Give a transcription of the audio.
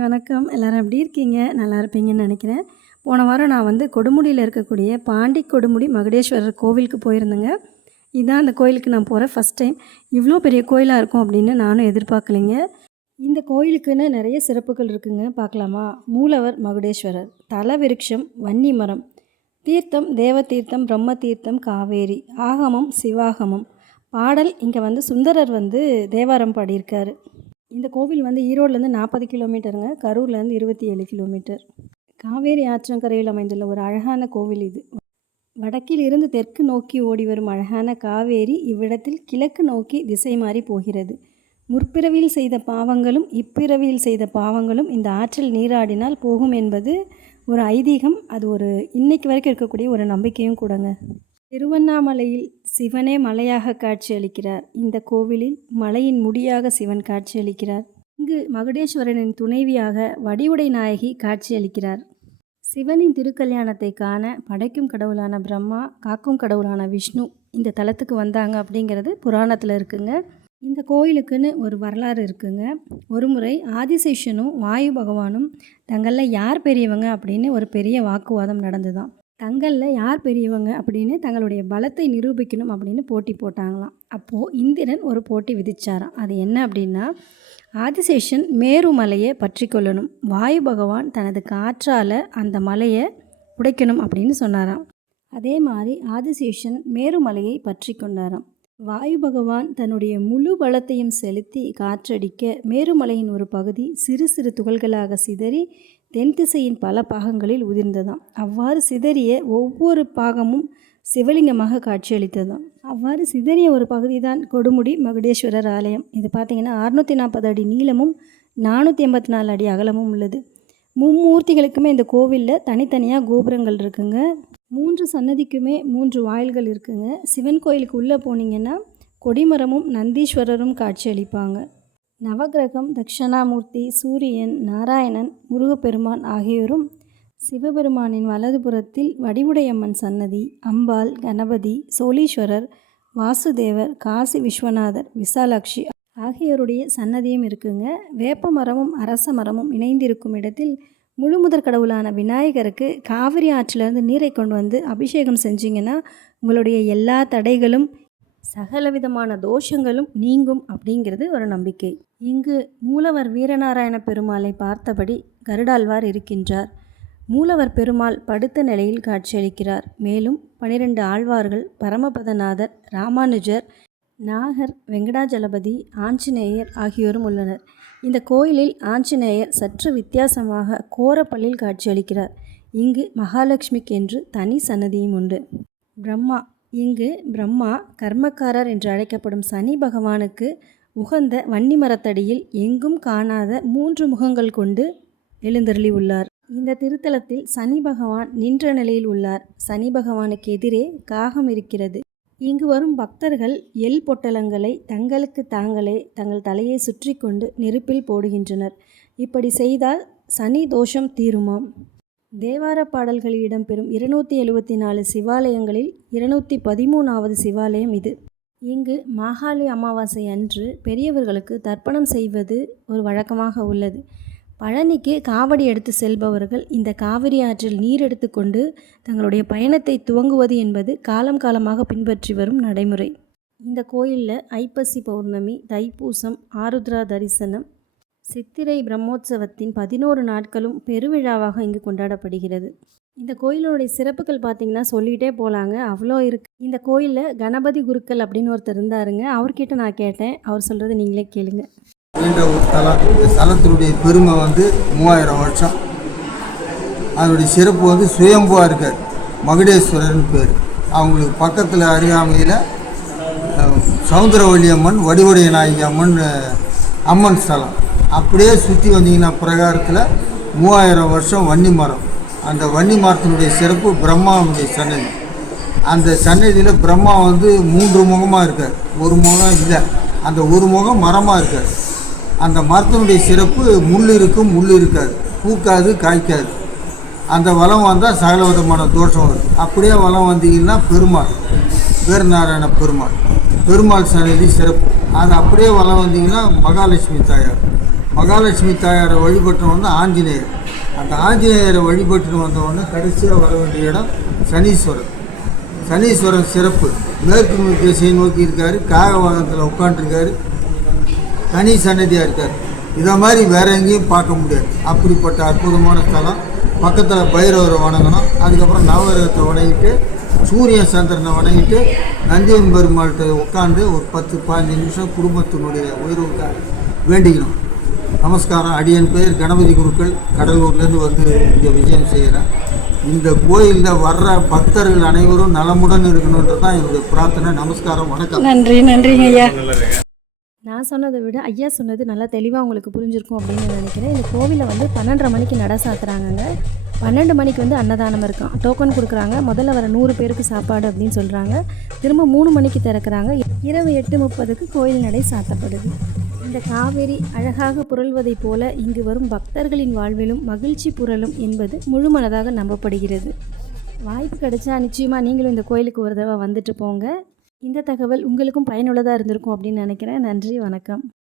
Hi வணக்கம். எல்லோரும் எப்படி இருக்கீங்க? நல்லா இருப்பீங்கன்னு நினைக்கிறேன். போன வாரம் நான் வந்து கொடுமுடியில் இருக்கக்கூடிய பாண்டி கொடுமுடி மகுடேஸ்வரர் கோவிலுக்கு போயிருந்தேங்க. இதுதான் அந்த கோயிலுக்கு நான் போகிறேன் ஃபஸ்ட் டைம் இவ்வளோ பெரிய கோயிலாக இருக்கும் அப்படின்னு நானும் எதிர்பார்க்கலைங்க. இந்த கோயிலுக்குன்னு நிறைய சிறப்புகள் இருக்குங்க. பார்க்கலாமா? மூலவர் மகுடேஸ்வரர் தல விருட்சம் வன்னி மரம் தீர்த்தம் தேவ தீர்த்தம் பிரம்ம தீர்த்தம் காவேரி ஆகமம் சிவாகமம். பாடல் இங்கே வந்து சுந்தரர் வந்து தேவாரம் பாடியிருக்காரு. இந்த கோவில் வந்து ஈரோட்லேருந்து நாற்பது கிலோமீட்டருங்க. கரூர்லேருந்து இருபத்தி ஏழு கிலோமீட்டர். காவேரி ஆற்றங்கரையில் அமைந்துள்ள ஒரு அழகான கோவில் இது. வடக்கில் இருந்து தெற்கு நோக்கி ஓடி வரும் அழகான காவேரி இவ்விடத்தில் கிழக்கு நோக்கி திசை மாறி போகிறது. முற்பிறவியில் செய்த பாவங்களும் இப்பிறவியில் செய்த பாவங்களும் இந்த ஆற்றில் நீராடினால் போகும் என்பது ஒரு ஐதீகம். அது ஒரு இன்னைக்கு வரைக்கும் இருக்கக்கூடிய ஒரு நம்பிக்கையும் கூடங்க. திருவண்ணாமலையில் சிவனே மலையாக காட்சியளிக்கிறார். இந்த கோவிலில் மலையின் முடியாக சிவன் காட்சியளிக்கிறார். இங்கு மகுடேஸ்வரனின் துணைவியாக வடிவுடை நாயகி காட்சியளிக்கிறார். சிவனின் திருக்கல்யாணத்தை காண படைக்கும் கடவுளான பிரம்மா காக்கும் கடவுளான விஷ்ணு இந்த தலத்துக்கு வந்தாங்க அப்படிங்கிறது புராணத்தில் இருக்குங்க. இந்த கோயிலுக்குன்னு ஒரு வரலாறு இருக்குங்க. ஒரு முறை ஆதிசேஷனும் வாயு பகவானும் தங்களில் யார் பெரியவங்க அப்படின்னு ஒரு பெரிய வாக்குவாதம் நடந்துதான். தங்களில் யார் பெரியவங்க அப்படின்னு தங்களுடைய பலத்தை நிரூபிக்கணும் அப்படின்னு போட்டி போட்டாங்களாம். அப்போது இந்திரன் ஒரு போட்டி விதிச்சாராம். அது என்ன அப்படின்னா ஆதிசேஷன் மேருமலையை பற்றி கொள்ளணும். வாயு பகவான் தனது காற்றால் அந்த மலையை உடைக்கணும் அப்படின்னு சொன்னாராம். அதே மாதிரி ஆதிசேஷன் மேருமலையை பற்றி கொண்டாராம். வாயு பகவான் தன்னுடைய முழு பலத்தையும் செலுத்தி காற்றடிக்க மேருமலையின் ஒரு பகுதி சிறு சிறு துகள்களாக சிதறி தென் திசையின் பல பாகங்களில் உதிர்ந்ததாம். அவ்வாறு சிதறிய ஒவ்வொரு பாகமும் சிவலிங்கமாக காட்சியளித்ததாம். அவ்வாறு சிதறிய ஒரு பகுதி தான் கொடுமுடி மகுடேஸ்வரர் ஆலயம். இது பார்த்திங்கன்னா அறுநூற்றி நாற்பது அடி நீளமும் நானூற்றி எண்பத்தி நாலு அடி அகலமும் உள்ளது. மும்மூர்த்திகளுக்குமே இந்த கோவிலில் தனித்தனியாக கோபுரங்கள் இருக்குங்க. மூன்று சன்னதிக்குமே மூன்று வாயில்கள் இருக்குங்க. சிவன் கோயிலுக்கு உள்ளே போனீங்கன்னா கொடிமரமும் நந்தீஸ்வரரும் காட்சியளிப்பாங்க. நவகிரகம் தட்சிணாமூர்த்தி சூரியன் நாராயணன் முருகப்பெருமான் ஆகியோரும் சிவபெருமானின் வலதுபுறத்தில் வடிவுடையம்மன் சன்னதி அம்பாள் கணபதி சோழீஸ்வரர் வாசுதேவர் காசி விஸ்வநாதர் விசாலாட்சி ஆகியோருடைய சன்னதியும் இருக்குங்க. வேப்ப மரமும் அரச மரமும் இணைந்திருக்கும் இடத்தில் முழுமுதற் கடவுளான விநாயகருக்கு காவிரி ஆற்றிலிருந்து நீரை கொண்டு வந்து அபிஷேகம் செஞ்சீங்கன்னா உங்களுடைய எல்லா தடைகளும் சகலவிதமான தோஷங்களும் நீங்கும் அப்படிங்கிறது ஒரு நம்பிக்கை. இங்கு மூலவர் வீரநாராயண பெருமாளை பார்த்தபடி கருடாழ்வார் இருக்கின்றார். மூலவர் பெருமாள் படுத்த நிலையில் காட்சியளிக்கிறார். மேலும் பனிரெண்டு ஆழ்வார்கள் பரமபதநாதர் ராமானுஜர் நாகர் வெங்கடாஜலபதி ஆஞ்சநேயர் ஆகியோரும் உள்ளனர். இந்த கோயிலில் ஆஞ்சநேயர் சற்று வித்தியாசமாக கோரப்பள்ளியில் காட்சியளிக்கிறார். இங்கு மகாலட்சுமிக்கு என்று தனி சன்னதியும் உண்டு. பிரம்மா இங்கு பிரம்மா கர்மக்காரர் என்று அழைக்கப்படும் சனி பகவானுக்கு உகந்த வன்னி மரத்தடியில் எங்கும் காணாத மூன்று முகங்கள் கொண்டு எழுந்தருளி உள்ளார். இந்த திருத்தலத்தில் சனி பகவான் நின்ற நிலையில் உள்ளார். சனி பகவானுக்கு எதிரே காகம் இருக்கிறது. இங்கு வரும் பக்தர்கள் எல் பொட்டலங்களை தங்களுக்கு தாங்களே தங்கள் தலையை சுற்றி கொண்டு நெருப்பில் போடுகின்றனர். இப்படி செய்தால் சனி தோஷம் தீருமாம். தேவார பாடல்களில் இடம்பெறும் இருநூற்றி எழுபத்தி நாலு சிவாலயங்களில் இருநூற்றி பதிமூணாவது சிவாலயம் இது. இங்கு மாகாளி அமாவாசை அன்று பெரியவர்களுக்கு தர்ப்பணம் செய்வது ஒரு வழக்கமாக உள்ளது. பழனிக்கு காவடி எடுத்து செல்பவர்கள் இந்த காவிரி ஆற்றில் நீர் எடுத்துக்கொண்டு தங்களுடைய பயணத்தை துவங்குவது என்பது காலம் காலமாக பின்பற்றி வரும் நடைமுறை. இந்த கோயிலில் ஐப்பசி பௌர்ணமி தைப்பூசம் ஆருத்ரா தரிசனம் சித்திரை பிரம்மோற்சவத்தின் பதினோரு நாட்களும் பெருவிழாவாக இங்கு கொண்டாடப்படுகிறது. இந்த கோயிலுடைய சிறப்புகள் பார்த்தீங்கன்னா சொல்லிகிட்டே போகலாங்க அவ்வளோ இருக்குது இந்த கோயிலில் கணபதி குருக்கள் அப்படின்னு ஒருத்தர் இருந்தாருங்க. அவர்கிட்ட நான் கேட்டேன். அவர் சொல்கிறது நீங்களே கேளுங்க. என்ற ஒரு தலம் இந்த ஸ்தலத்தினுடைய பெருமை வந்து மூவாயிரம் வருஷம். அதனுடைய சிறப்பு வந்து சுயம்புவாக இருக்கார். மகுடேஸ்வரர்னு பேர். அவங்களுக்கு பக்கத்தில் அருகாமையில் சவுந்தரவல்லி அம்மன் வடிவடைய நாயகி அம்மன் அம்மன் ஸ்தலம். அப்படியே சுற்றி வந்தீங்கன்னா பிரகாரத்தில் மூவாயிரம் வருஷம் வன்னி மரம். அந்த வன்னி மரத்தினுடைய சிறப்பு பிரம்மாவுடைய சன்னதி. அந்த சன்னதியில் பிரம்மா வந்து மூன்று முகமாக இருக்கார். ஒரு முகம் இல்லை. அந்த ஒரு முகம் மரமாக இருக்கார். அந்த மரத்தினுடைய சிறப்பு முள் இருக்கும் முள் இருக்காது. பூக்காது காய்க்காது. அந்த வளம் வந்தால் சகல விதமான தோஷம் வரும். அப்படியே வளம் வந்தீங்கன்னா பெருமாள். வீரநாராயண பெருமாள். பெருமாள் சன்னதி சிறப்பு. அது அப்படியே வளம் வந்தீங்கன்னா மகாலட்சுமி தாயார். மகாலட்சுமி தாயாரை வழிபட்டு வந்து ஆஞ்சநேயர். அந்த ஆஞ்சநேயரை வழிபட்டுன்னு வந்தவொடனே கடைசியாக வர வேண்டிய இடம் சனீஸ்வரர். சனீஸ்வரன் சிறப்பு. மேற்கு நோக்கி திசையை நோக்கி இருக்கார். காகவாகனத்தில் உட்காந்துருக்காரு தனி சன்னதியாக இருக்கார். இதை மாதிரி வேற எங்கேயும் பார்க்க முடியாது. அப்படிப்பட்ட அற்புதமான ஸ்தலம். பக்கத்தில் பைரவரை வணங்கணும். அதுக்கப்புறம் நவகிரகத்தை வணங்கிட்டு சூரிய சந்திரனை வணங்கிட்டு நந்தியம் பெருமாள்கிட்ட உட்காந்து ஒரு பத்து பதினஞ்சு நிமிஷம் குடும்பத்தினுடைய உயர்வுக்காக வேண்டிக்கணும். நமஸ்காரம் அடியன் பேர் கணபதி குருக்கள் கடலூர்லேருந்து வந்து இங்கே விஜயம் செய்கிறேன் இந்த கோயிலில் வர்ற பக்தர்கள் அனைவரும் நலமுடன் இருக்கணுன்றது தான் என்னுடைய பிரார்த்தனை. நமஸ்காரம் வணக்கம். நன்றி நன்றிங்க ஐயா. நான் சொன்னதை விட ஐயா சொன்னது நல்லா தெளிவாக உங்களுக்கு புரிஞ்சிருக்கும் அப்படின்னு நினைக்கிறேன். இந்த கோவிலில் வந்து பன்னெண்டரை மணிக்கு நட சாத்துறாங்கங்க. பன்னெண்டு மணிக்கு வந்து அன்னதானம் இருக்கும். டோக்கன் கொடுக்குறாங்க. முதல்ல வர நூறு பேருக்கு சாப்பாடு அப்படின்னு சொல்கிறாங்க திரும்ப மூணு மணிக்கு திறக்கிறாங்க. இரவு எட்டு முப்பதுக்கு கோயில் நடை சாத்தப்படுது. இந்த காவேரி அழகாக புரள்வதைப் போல இங்கு வரும் பக்தர்களின் வாழ்விலும் மகிழ்ச்சி புரளும் என்பது முழுமனதாக நம்பப்படுகிறது. வாய்ப்பு கிடைச்சா நிச்சயமாக நீங்களும் இந்த கோயிலுக்கு ஒரு தடவை வந்துட்டு போங்க. இந்த தகவல் உங்களுக்கும் பயனுள்ளதாக இருந்திருக்கும் அப்படின்னு நினைக்கிறேன். நன்றி வணக்கம்.